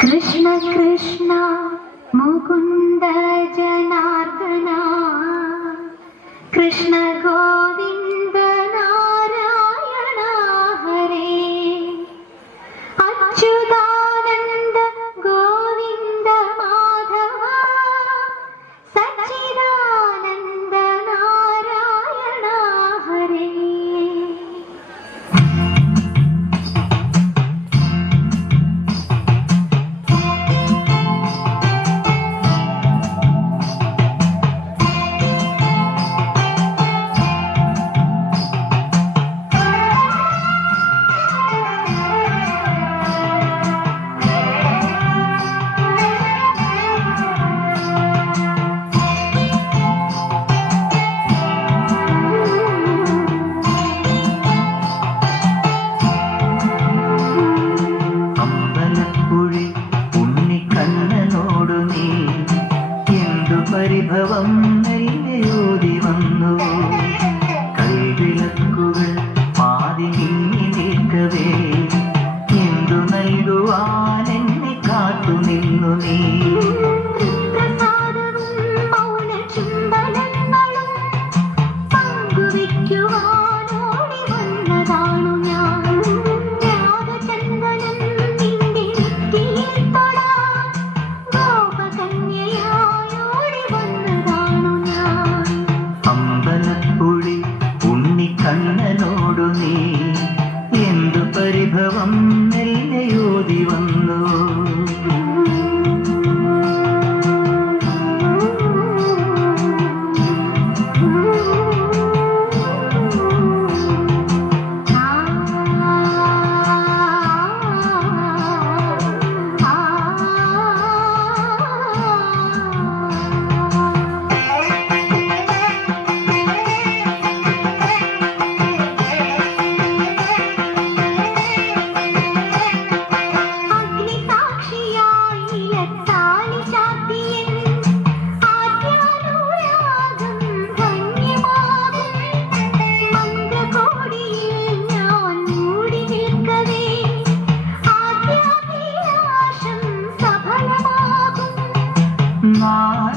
കൃഷ്ണ കൃഷ്ണ മുകുന്ദ ജനാർദ്ദന കൃഷ്ണ ഗോവിന്ദ നാരായണ ഹരേ അച്യുതാനന്ദ ഗോവിന്ദ മാധവ സച്ചിദാനന്ദ നാരായണ ഹരേ പരിഭവം നെയ്യോതി വന്നു കൈവിളക്കുകൾ പാതി നീങ്ങി നിൽക്കവേ നൽകുവാൻ എന്നെ കാത്തുനിന്നു നീ. പ്രസാദവും മൗനചുംബനങ്ങളും പങ്കുവയ്ക്കുവാനോടി വന്നതാണു ഞാൻ. രാഗചന്ദനം നിന്റെ നെറ്റിയിൽ തൊടാൻ ഗോപകന്യയായോടി വന്നതാണു ഞാൻ. അമ്പലപ്പുഴി ഉണ്ണിക്കണ്ണനോടു നീ എന്തു പരിഭവം മെല്ലെയോതി വന്നു.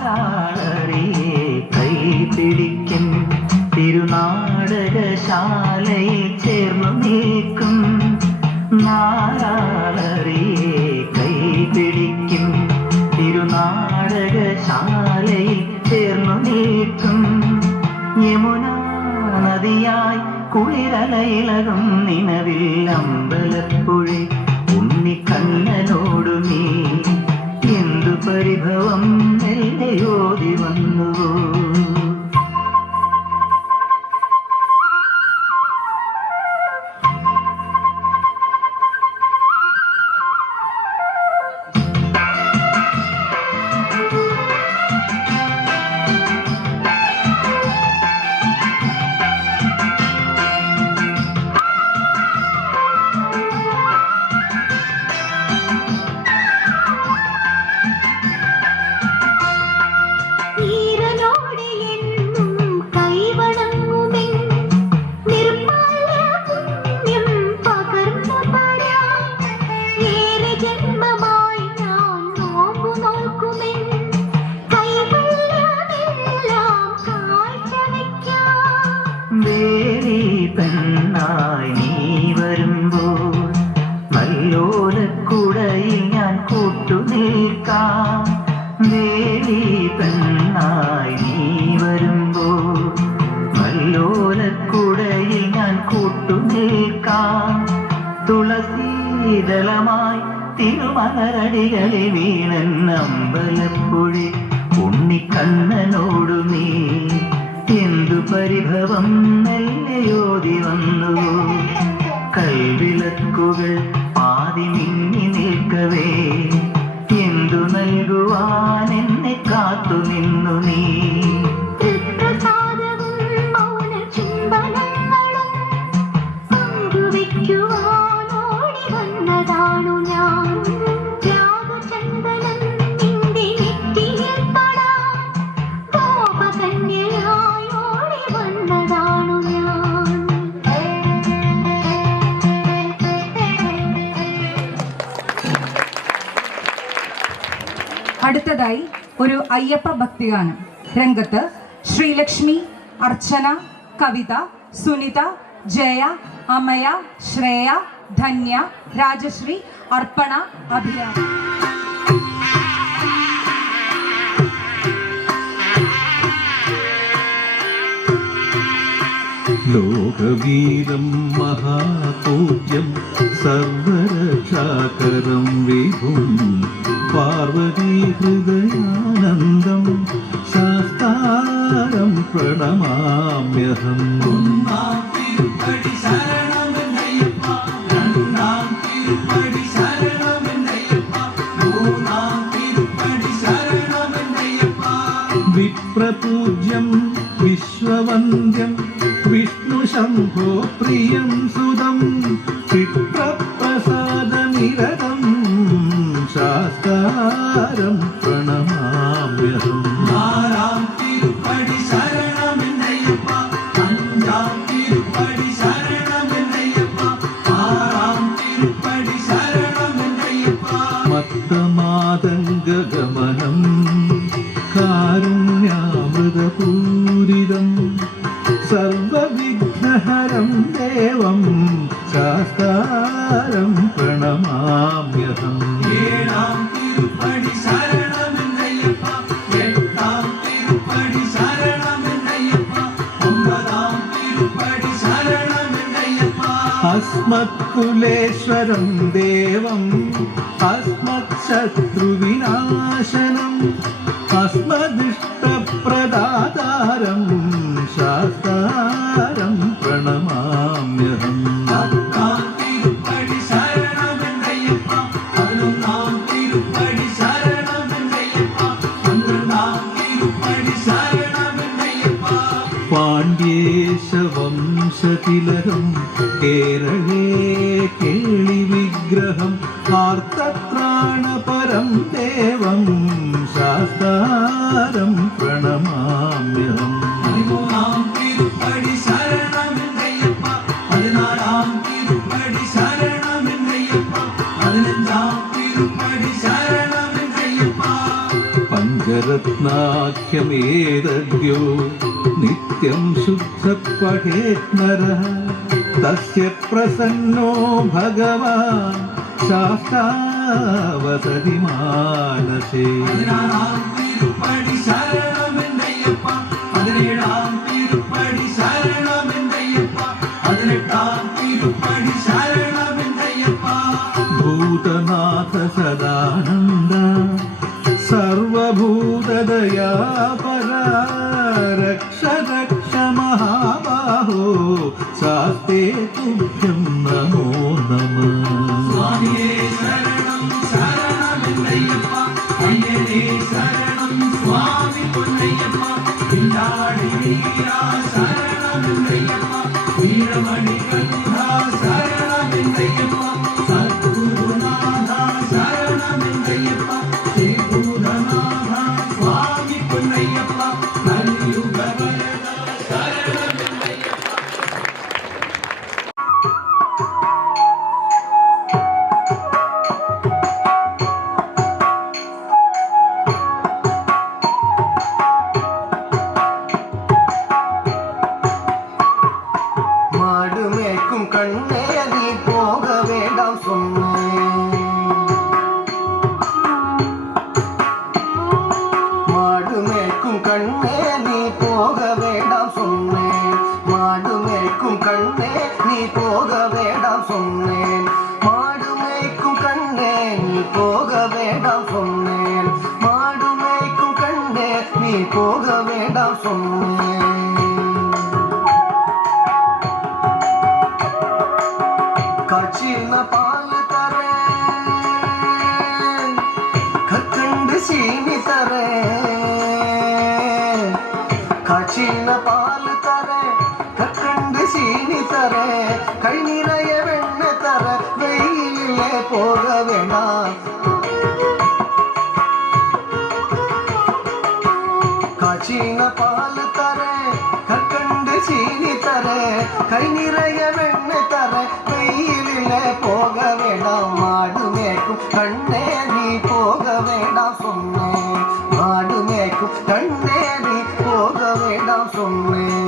നാരാളറിയെ കൈപിടിക്കും തിരുനാടകശാലയിൽ ചേർന്നു നിൽക്കും. നാരാളറിയെ കൈപിടിക്കും തിരുനാടകശാലയിൽ ചേർന്നു നിൽക്കും. യമുനാ നദിയായി കുളിരലയിലകം നിലവിൽ അമ്പലപ്പുഴി ഉണ്ണിക്കണ്ണനോടു നീ എന്തു പരിഭവം മെല്ലെയോതി വന്നുവോ. പെണ്ണായി നീ വരുമ്പോൾ നല്ലോലക്കുടയിൽ ഞാൻ കൂട്ടുനിൽക്കാം. ദേവി പെണ്ണായി നീ വരുമ്പോൾ നല്ലോലക്കുടയിൽ ഞാൻ കൂട്ടുനിൽക്കാം. തുളസീതളമായി തിരുമലരടികളിൽ വീണെന്ന അമ്പലപ്പുഴി ഉണ്ണിക്കണ്ണനോടു നീ എന്തു പരിഭവം മെല്ലെയോതി വന്നു. കൽവിളക്കുകൾ പാതി മിന്നി നിൽക്കവേ എന്തു നൽകുവാൻ എന്നെ കാത്തുനിന്നു നീ. പ്രസാദവും മൗനചുംബനങ്ങളും പങ്കുവയ്ക്കുവാനോടി വന്നതാണു ഞാൻ. രാഗചന്ദനം നിന്റെ നെറ്റിയിൽ തൊടാൻ ഗോപകന്യയായോടി വന്നതാണു ഞാൻ. അടുത്തതായി ഒരു അയ്യപ്പ ഭക്തിഗാനം. രംഗത്ത് ശ്രീലക്ഷ്മി, അർച്ചന, കവിത, സുനിത, ജയ, അമയ, ശ്രേയ, ധന്യ, രാജശ്രീ, അർപ്പണ, അഭിരാമ. ലോകവീരം മഹാപൂജ്യം സർവരക്ഷാകരം വിഭും പാർവതീ ഹൃദയാനന്ദം ശാസ്താരം പ്രണമാമ്യഹം. വിപ്രപൂജ്യം വിശ്വവന്ദ്യം വിഷ്ണുശംഭോ പ്രിയം സുതം ചിത്രപ്രസാദനിരതം ശാസ്താരം പ്രണമാമ്യഹം. മാതംഗഗമനം കാരുണ്യാമൃതപൂരിതം സർവവിഘ്നഹരം ദേവം ശാസ്താരം പ്രണമാമ്യഹം. ഏഴാം തിരുപ്പടി ശരണമെന്നയ്യപ്പ, എട്ടാം തിരുപ്പടി ശരണമെന്നയ്യപ്പ, ഒമ്പതാം തിരുപ്പടി ശരണമെന്നയ്യപ്പ. അസ്മത്കുലേശ്വരം ദേവം അസ്മത്ശത്രുവിനാശനം അസ്മദിഷ്ടപ്രദാതാരം ശാസ്താരം പ്രണമാമ്യഹം. പത്താം തിരുപ്പടി ശരണമെന്നയ്യപ്പ, പതിനൊന്നാം തിരുപ്പടി ശരണമെന്നയ്യപ്പ, പന്ത്രണ്ടാം തിരുപ്പടി ശരണമെന്നയ്യപ്പ. പാണ്ഡ്യേശവംശതിലകം കേരളേ കേളിവിഗ്രഹം ആർത്തത്രാണപരം ദേവം ശാസ്താരം പ്രണമാമ്യഹം. പതിമൂന്നാം തിരുപ്പടി ശരണമെന്നയ്യപ്പ, പതിനാലാം തിരുപ്പടി ശരണമെന്നയ്യപ്പ, പതിനഞ്ചാം തിരുപ്പടി ശരണമെന്നയ്യപ്പ. പഞ്ചരത്നാഖ്യമേതദ്യോ നിത്യം ശുദ്ധപഠേത് നരഃ തസ്യ പ്രസന്നോ ഭഗവാൻ ശാസ്താവസതി മാനസേ. പതിനാറാം തിരുപ്പടി ശരണമെന്നയ്യപ്പ, പതിനേഴാം തിരുപ്പടി ശരണമെന്നയ്യപ്പ, പതിനെട്ടാം തിരുപ്പടി ശരണമെന്നയ്യപ്പ. ഭൂതനാഥ സദാനന്ദ സർവഭൂതദയാപര രക്ഷ രക്ഷ മഹാബാഹോ ശാസ്തേ തുഭ്യം നമോ നമഃ. സ്വാമിയേ ശരണം ശരണമെന്നയ്യപ്പ, അയ്യനേ ശരണം സ്വാമി പൊന്നയ്യപ്പ, പിന്നാടി വീരാ ശരണമെന്നയ്യപ്പ, വീരമണി കണ്ഠാ ശരണമെന്നയ്യപ്പ, സദ്ഗുരുനാഥ ശരണമെന്നയ്യപ്പ, ശ്രീഭൂതനാഥ സ്വാമി പൊന്നയ്യപ്പ, കലിയുഗവരദ ശരണമെന്നയ്യപ്പ. மாடு மேய்க்கும் கண்ணே நீ போக வேண்டாம் சொன்னேன். மாடு மேய்க்கும் கண்ணே நீ போக வேண்டாம் சொன்னேன். மாடு மேய்க்கும் கண்ணே நீ போக வேண்டாம் சொன்னேன். மாடு மேய்க்கும் கண்ணே நீ போக வேண்டாம் சொன்னேன். மாடு மேய்க்கும் கண்ணே நீ போக வேண்டாம் சொன்னேன். காய்ச்சின பால் தரேன், கற்கண்டு சீனி தரேன். காய்ச்சின பால் தரேன், கற்கண்டு சீனி தரேன். கை நிறைய வெண்ணெய் தர, வெயிலே போக வேண்டாம். காய்ச்சின பால் தரேன், கற்கண்டு சீனி தரேன். கை நிறைய வெண்ணெய் தர, வெயிலிலே போக வேண்டாம். மாடு மேய்க்கும் கண்ணே நீ போக வேண்டாம் சொன்னேன். மாடு மேய்க்கும் கண்ணே நீ போக வேண்டாம் சொன்னேன்.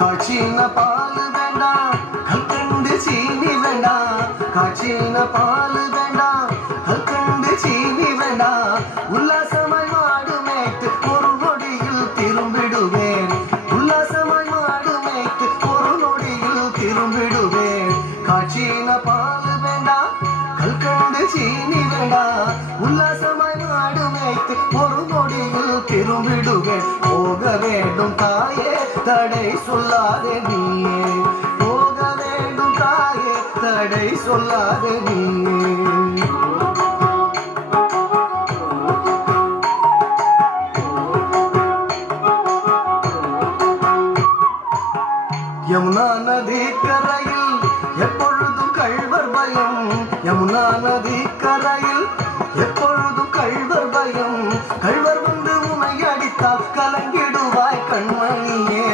காய்ச்சின பால் வேண்டாம், கற்கண்டு சீனி வேண்டாம். காய்ச்சின பால் வேண்டாம், கற்கண்டு சீனி வேண்டாம். உல்லாசமாய் மாடு மேய்த்து ஒரு நொடியில் திரும்பிடுவேன். உல்லாசமாய் மாடு மேய்த்து ஒரு நொடியில் திரும்பிடுவேன். காய்ச்சின பால் வேண்டாம், கற்கண்டு சீனி வேண்டாம். உல்லாசமாய் மாடு மேய்த்து ஒரு நொடியில் திரும்பிடுவேன். போக வேண்டும் தாயே, தடை சொல்லாதே நீயே. போக வேண்டும் தாயே, தடை சொல்லாதே நீயே. யமுனா நதி கரையில் எப்பொழுதும் கள்வர் பயம். யமுனா நதி கரையில் எப்பொழுதும் கள்வர் பயம். கள்வர் வந்து உன்னை அடித்தால் கலங்கிடுவாய் கண்மணியே.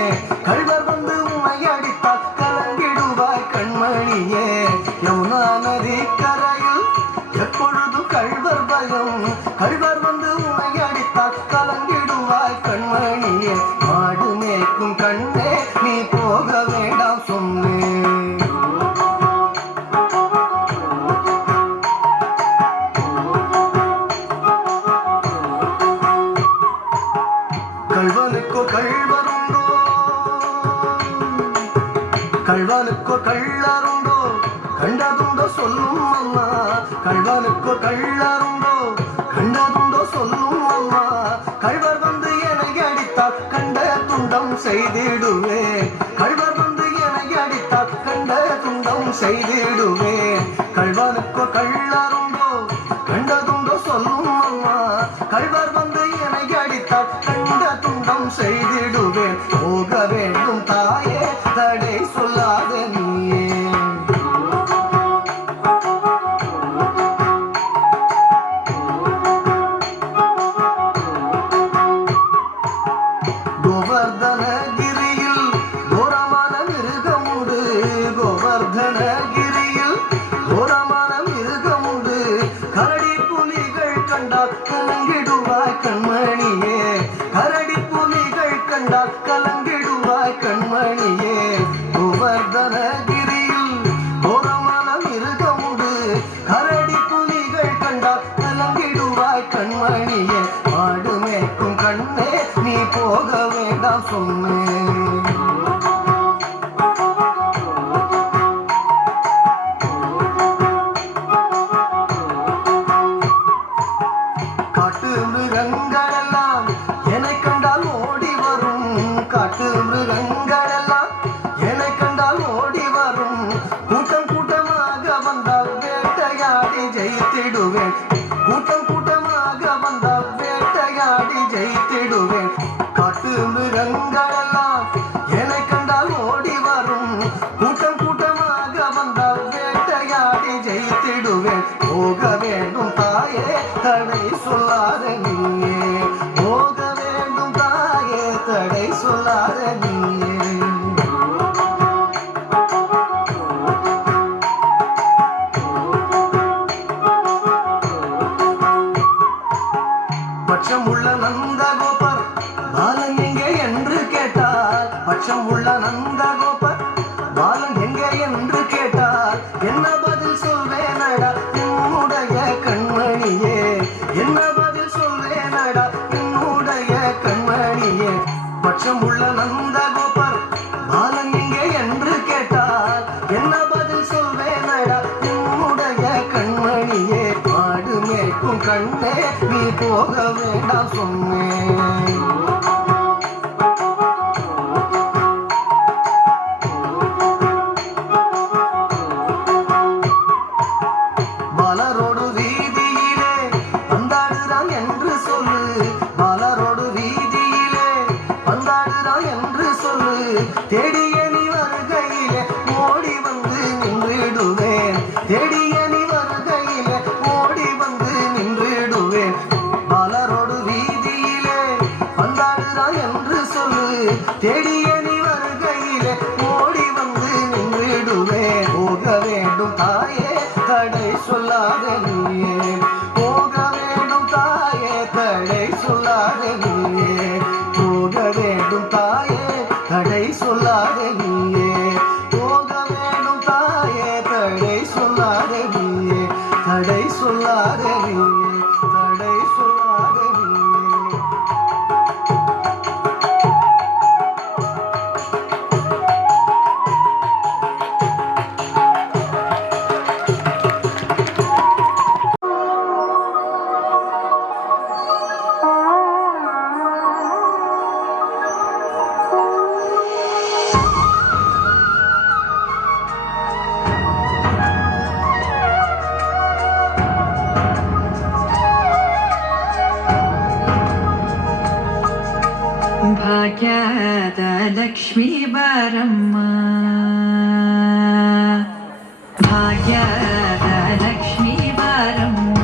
கள்வர் வந்து என்னை அடித்தால் கண்ட துண்டம் செய்திடுவேன். கள்வர் வந்து என்னை அடித்தால் கண்ட துண்டம் செய்திடுவேன். கள்வனுக்கோ கள்ளருண்டோ கண்டதுண்டோ சொல்லும் அம்மா. கள்வர் வந்து என்னை அடித்தால் கண்ட துண்டம் செய்திடுவேன். போக வேண்டும் தாயே தடை சொல்லாத நீயே. கோவர்தனகிரியில் கோரமான மிருகமுண்டு. கோவர்தனகிரியில் கோரமான மிருகமுண்டு. கரடி புலிகள் கண்டால் கலங்கிடுவாய் கண்மணியே. கரடி புலிகள் கண்டால் கலங்கிடுவாய் கண்மணியே. கோவர்தனகிரியில் கோரமான மிருகமுண்டு. கரடி புலிகள் கண்டால் கலங்கிடுவாய் கண்மணியே. ஆடு மேய்க்கும் கண்ணே நீ போக வேண்டாம் சொன்னேன். காட்டு மிருகங்களெல்லாம் என்னை கண்டால் ஓடி வரும். காட்டு மிருகங்களெல்லாம் என்னை கண்டால் ஓடி வரும். கூட்டம் கூட்டமாக வந்தால் வேட்டையாடி ஜெயித்திடுவேன். கூட்டம் கூட்டமாக வந்தால் வேட்டையாடி ஜெயித்திடுவேன். காட்டு மிருகங்களெல்லாம் என்னை கண்டால் ஓடி வரும். கூட்டம் கூட்டமாக வந்தால் வேட்டையாடி ஜெயித்திடுவேன். போக வேண்டும் தாயே தடை சொல்லாத நீயே. போக வேண்டும் தாயே தடை சொல்லாத நீயே. பட்சம் உள்ள நந்தகோபர் பாலன் எங்கே என்று கேட்டார். பட்சம் உள்ள நந்தகோபர் பாலன் எங்கே என்று கேட்டார். என்ன பதில் சொல்வேனடா என்னுடைய கண்மணியே. என்ன பதில் சொல்வேனடா என்னுடைய கண்மணியே. பட்சம் உள்ள நந்தகோபர் பாலன் எங்கே என்று கேட்டார். என்ன பதில் சொல்வேனடா என்னுடைய கண்மணியே. ஆடு மேய்க்கும் கண்ணே நீ போக வேண்டாம் சொன்னேன். மலரோடு வீதியிலே பந்தாடுறான் என்று சொல்லு. மலரோடு வீதியிலே பந்தாடுறான் என்று சொல்லு. தேடிய நீ வருகையிலே ஓடி வந்து நின்றிடுவேன். தேடிய நீ வருகையிலே ஓடி வந்து நின்றிடுவேன். மலரோடு வீதியிலே பந்தாடுறான் என்று சொல்லு. தேடிய நீ வருகையிலே ஓடி வந்து நின்றிடுவேன். போக வேண்டும் தாயே தடை சொல்லாத நீயே. போக வேண்டும் தாயே தடை சொல்லாத நீயே. போக வேண்டும் தாயே தடை சொல்லாத நீயே. போக வேண்டும் தாயே தடை சொல்லாத நீயே. தடை சொல்லாத நீயே. தடை சொல்லாத நீயே. ಭಾಗ್ಯದ ಲಕ್ಷ್ಮೀ ಬಾರಮ್ಮ. ಭಾಗ್ಯದ ಲಕ್ಷ್ಮೀ ಬಾರಮ್ಮ.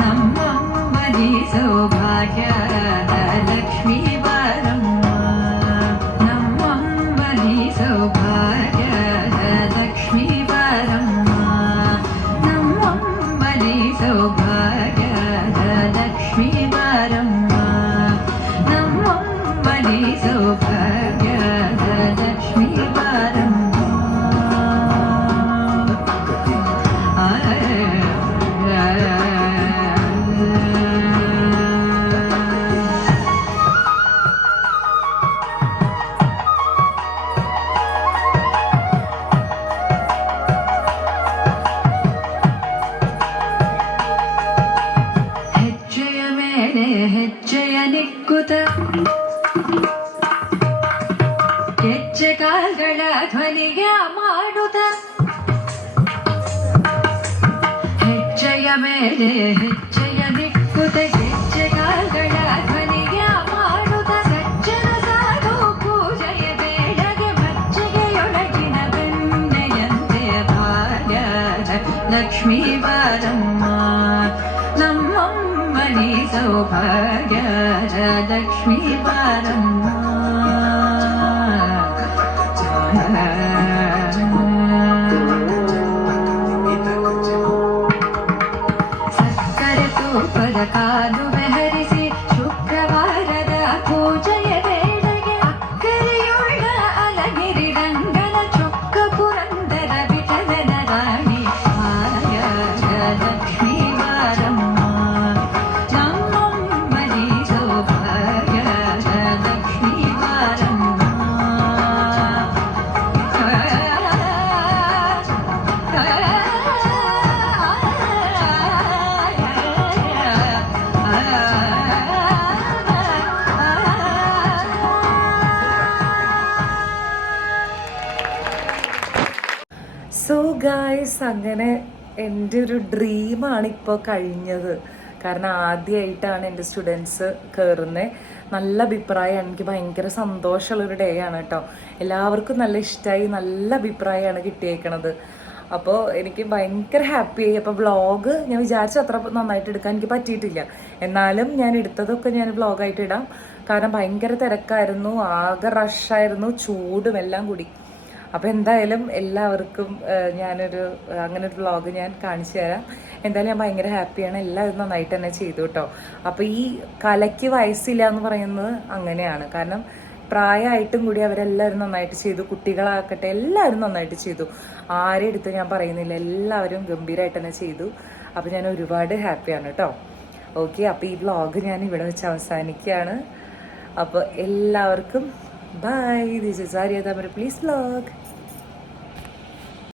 ನಮ್ಮಮ್ಮನಿ ಸೌಭಾಗ್ಯದ ಲಕ್ಷ್ಮೀ ಬಾರಮ್ಮ. ನಮ್ಮಮ್ಮನಿ ಸೌಭಾಗ್ಯದ ಲಕ್ಷ್ಮೀ ಬಾರಮ್ಮ. ನಮ್ಮಮ್ಮನಿ ಸೌಭಾಗ್ಯದ ಲಕ್ಷ್ಮೀ ಬಾರಮ್ಮ. ನಮ್ಮಮ್ಮನಿ ಸೌಭಾಗ್ಯದ ಲಕ್ಷ್ಮೀ ಬಾರಮ್ಮ. ಮೇಲೆ ಹೆಜ್ಜೆಯ ನಿಕ್ಕುತ ಹೆಜ್ಜೆ ಕಾಲ್ಗಳ ಧ್ವನಿಯ ಮಾಡುತ್ತ ಹೆಜ್ಜೆಯ ಮೇಲೆ ಹೆಜ್ಜೆಯ ನಿಕ್ಕುತ ಹೆಜ್ಜೆ ಕಾಲ್ಗಳ ಧ್ವನಿಯ ಮಾಡುತ್ತ ಸಜ್ಜನ ಸಾಧು ಪೂಜೆಯ ಬೇಡಗೆ ಮಜ್ಜಿಗೆಯೊಳಗಿನ ಬೆಣ್ಣೆಯಂತೆ ಭಾಗ್ಯದ ಲಕ್ಷ್ಮೀ ಬಾರಮ್ಮ ನಮ್ಮಮ್ಮನಿ ಸೌಭಾಗ್ಯದ ಲಕ್ಷ್ಮೀ ಬಾರಮ್ಮ ಸಕ್ಕರೆ ತೂಪದ ಕಾಲು ಬೆಹರಿಸಿ ಶುಕ್ರವಾರದ ಪೂಜೆಯ ವೇಳೆಗೆ ಅಕ್ಕರೆಯುಳ್ಳ ಅಲಗಿರಿ ರಂಗನ ಚೊಕ್ಕ ಪುರಂದರ ವಿಠಲನ ರಾಣಿ ಆಯಾದ ಲಕ್ಷ್ಮೀ ಬಾರಮ್ಮ ನಮ್ಮಮ್ಮನಿ ಸೌಭಾಗ್ಯದ ಲಕ್ಷ್ಮೀ ಬಾರಮ್ಮ സോ ഗായ്സ്, അങ്ങനെ എൻ്റെ ഒരു ഡ്രീമാണ് ഇപ്പോൾ കഴിഞ്ഞത്. കാരണം ആദ്യമായിട്ടാണ് എൻ്റെ സ്റ്റുഡൻസ് കയറുന്നത്. നല്ല അഭിപ്രായമാണ്. എനിക്ക് ഭയങ്കര സന്തോഷമുള്ളൊരു ഡേ ആണ് കേട്ടോ. എല്ലാവർക്കും നല്ല ഇഷ്ടമായി, നല്ല അഭിപ്രായമാണ് കിട്ടിയേക്കണത്. അപ്പോൾ എനിക്ക് ഭയങ്കര ഹാപ്പിയായി. അപ്പോൾ വ്ളോഗ് ഞാൻ വിചാരിച്ച അത്ര നന്നായിട്ട് എടുക്കാൻ എനിക്ക് പറ്റിയിട്ടില്ല. എന്നാലും ഞാൻ എടുത്തതൊക്കെ ഞാൻ വ്ളോഗായിട്ട് ഇടാം. കാരണം ഭയങ്കര തിരക്കായിരുന്നു, ആകെ റഷായിരുന്നു, ചൂടും എല്ലാം കൂടി. അപ്പോൾ എന്തായാലും എല്ലാവർക്കും ഞാനൊരു അങ്ങനെ ഒരു വ്ളോഗ് ഞാൻ കാണിച്ചു തരാം. എന്തായാലും ഞാൻ ഭയങ്കര ഹാപ്പിയാണ്. എല്ലാവരും നന്നായിട്ട് തന്നെ ചെയ്തു കേട്ടോ. അപ്പോൾ ഈ കലയ്ക്ക് വയസ്സില്ല എന്ന് പറയുന്നത് അങ്ങനെയാണ്. കാരണം പ്രായമായിട്ടും കൂടി അവരെല്ലാവരും നന്നായിട്ട് ചെയ്തു. കുട്ടികളാക്കട്ടെ, എല്ലാവരും നന്നായിട്ട് ചെയ്തു. ആരെ എടുത്ത് ഞാൻ പറയുന്നില്ല, എല്ലാവരും ഗംഭീരമായിട്ട് തന്നെ ചെയ്തു. അപ്പോൾ ഞാൻ ഒരുപാട് ഹാപ്പിയാണ് കേട്ടോ. ഓക്കെ, അപ്പോൾ ഈ വ്ളോഗ് ഞാൻ ഇവിടെ വെച്ച് അവസാനിക്കുകയാണ്. അപ്പോൾ എല്ലാവർക്കും bye. This is Arya Thamarappally's vlog.